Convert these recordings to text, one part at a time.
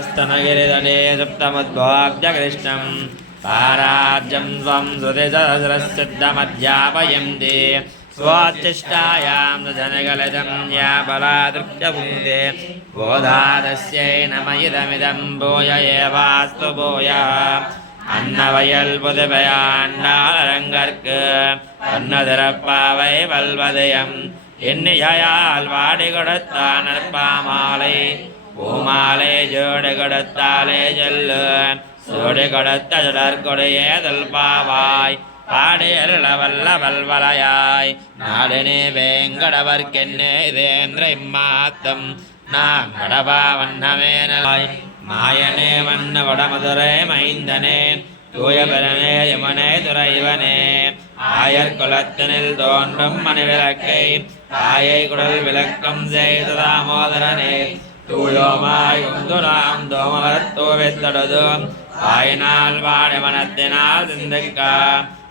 स्तनगिरितटे सप्तमुद्भवाब्जकृष्णं पाराब्जं स्वं श्रुतिसहस्रसिद्धमध्यापयन्ति स्वोच्छिष्टायां जनगलितं या बलादृक्यपुङ्क्ते बोधादस्यै नम इदमिदं भूय एवास्तु भूयः அன்னவயல் புதுவையாண்டாளரங்கற்கு அன்னதிறப்பாவை வல்வதயம் எண்ணியால் வாடி கொடுத்தான் நற்பாமாலை பூமாலை ஜோடி கொடுத்தாலே சொல்லு சோடி கொடுத்த சுடற்கொடையே தொல்பாவாய் பாடியருளவல்ல வல்வலையாய் நாடினே வேங்கடவர்க்கென்னே இதேந்திர இம்மாத்தம் நான் கடவா வண்ணமேனாய் மாயனே வண்ண வடமதுரை மைந்தனே தூயபெறனே யமனே துறைவனே ஆயர் குலத்தினில் தோன்றும் மணிவிளக்கை தாயை குடல் விளக்கம் செய்த தாமோதரனே தூயோமாய் குந்துராம் தோமலத்தோவெத்தொடது ஆயினால் வாடி மனத்தினால் சிந்திக்கா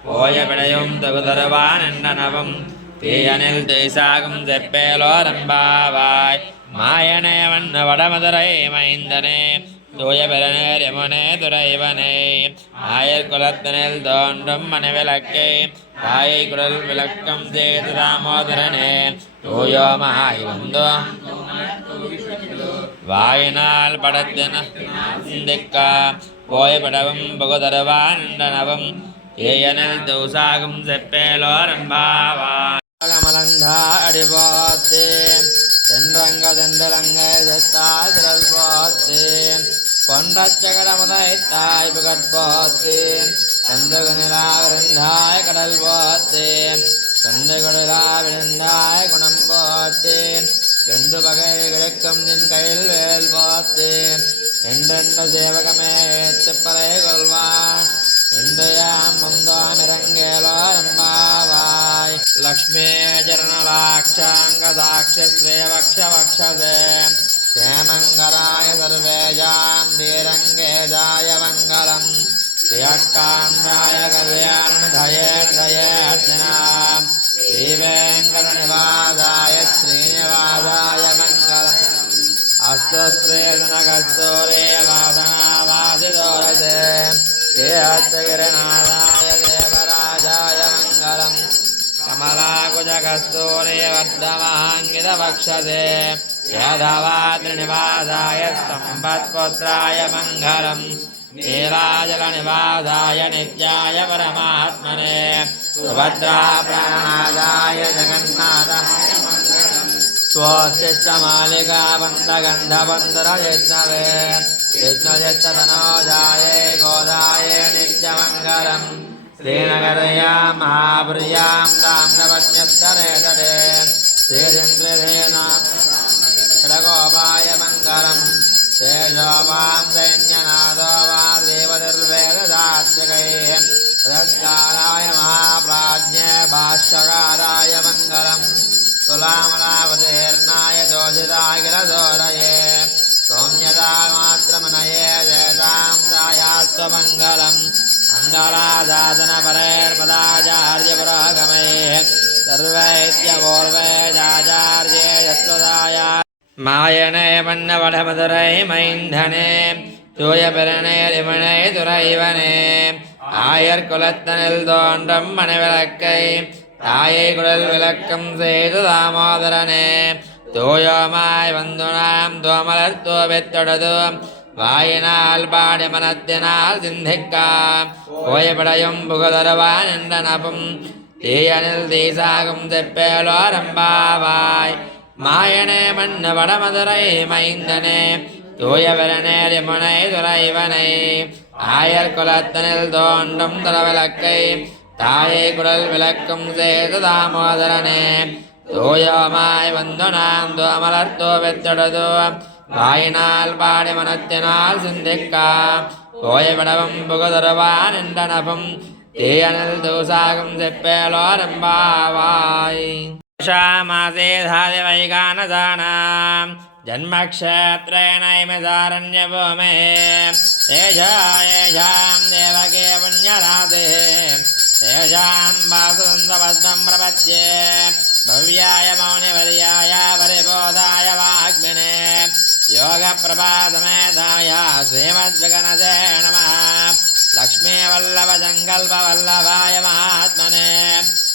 போய விடையும் தகுதருவான் என்றனவும் தீயனில் தேசாகும் செப்பேலோரம்பாவாய் மாயனே வண்ண வடமதுரை மைந்தனே தூயபெறனேர் யமுனே துறைவனே ஆயர் குலத்தினில் தோன்றும் மணிவிளக்கை தாயை குரல் விளக்கம் செய்து தாமோதரனே தூயோமாய் வந்து வாயினால் படத்தின சிந்திக்கா போயப்படவும் பகுதருவான் என்றனவும் ஏயனில் தூசாகும் செப்பேலோரம்பாவாய் மலந்தாடி போத்து சென்றங்க சென்றலங்க செத்தாய் திரள் போத்து கொண்டச்சகடமுதை தாய் புகட்போத்து சந்தகு நிலா விருந்தாய் கடல் போத்து கண்டு கொடுலா விழுந்தாய் குணம் போத்து என்று பகை கிடைக்கும் நின் கையில் வேல் போத்து என்றென்ற சேவகமே ஏத்துப்பறை கொள்வான் இன்றையாம் வந்தோமிரங்கேலோ எம்பாவாய் லக்ஷ்மே சரணலாட்சாங்கதாட்சஸ்ரேவக்ஷவக்ஷதே சேமங்கராய சர்வேஜாம் தீரங்கேஜாய மங்களம் தியக்காந்தாய கல்யாணதயே தயேர்ஜனாம் ஸ்ரீவேங்கடநிவாசாய ஸ்ரீனிவாசாய மங்களம் அஸ்து ஸ்ரீதனகஸ்தூரே வாசனாவாசிதோரதே கேஹத்தகிரநாதாய தேவராஜாய மங்களம் கமலாகுஜகஸ்தூரே வர்தமாங்கிதபக்ஷதே யதவாத்ரிநிவாசாய ஸ்தம்பத்புத்ராய மங்களம் நீலாஜலநிவாசாய நித்யாய பரமாத்மனே சுபத்ரா பிராணநாதாய ஜகந்நாதாய மங்களம் स्वशिष्टमालिका बन्धगन्धबन्धरजिष्णवे विष्णुजित्ततनोजाये गोदाये नित्यमङ्गलम् श्रीनगर्यां महापुर्यां ताम्रपद्यत्तरे तटे श्रीचन्द्रसेना षडगोपाय मङ्गलम् शेषोपां दैन्यनादो वा देवतिर्वेददात्रिकैः तत्कालाय महाप्राज्ञे भाष्यकाराय मङ्गलम् तुलामलावतीर्णाय दोषिताय किलदोरये सौम्यतामात्रमनये जयतां सायास्त्वमङ्गलम् मङ्गलादासनपरैर्मदाचार्यपुरोगमैः सर्वैत्यपूर्वैराचार्ये यत्त्वदाय मायने मन्नवडमधुरै मैन्धने தூயபெறனேர் துறைவனே ஆயர் குலத்தனில் தோன்றும் மணிவிளக்கை தாயை குடல் விளக்கம் செய்து தாமோதரனே தூயோமாய் வந்து நாம் தோமலர் தோவெத்தொடது வாயினால் பாடி மனத்தினால் சிந்திக்கா போயப்படையும் புகுதருவான் என்றனவும் தீயனில் தீசாகும் செப்பேலோரம்பாவாய் மாயனே மண்ணு வடமதுரை மைந்தனே தூயபெறனேர் யமுனை துறைவனை ஆயர் குலத்தனில் தோன்றும் தரவிளக்கை தாயை குடல் விளக்கும் செய்து தாமோதரனே தூயோமாய் வந்து நாம் தோமலர் தோவெத்தொடது வாயினால் பாடி மனத்தினால் சிந்திக்கா போயவிடவும் புகுதருவான் என்றனவும் தீயனில் தூசாகும் செப்பேலோரம்பாவாய் மாசே தாதி வைகானதானாம் जन्मक्षेत्रेणैमिसारण्यभूमे येषां देवके पुण्यराते तेषां वासुन्दवद्मं प्रपद्ये भव्याय मौनिवर्याय परिबोधाय वाग्मिने योग प्रभातमेधाय श्रीमद्विगणसे नमः लक्ष्मीवल्लभजङ्गल्पवल्लभाय महात्मने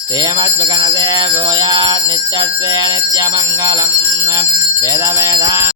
श्रीमद्विगणसे भूयात् नित्यस्य नित्यमङ्गलम् वेद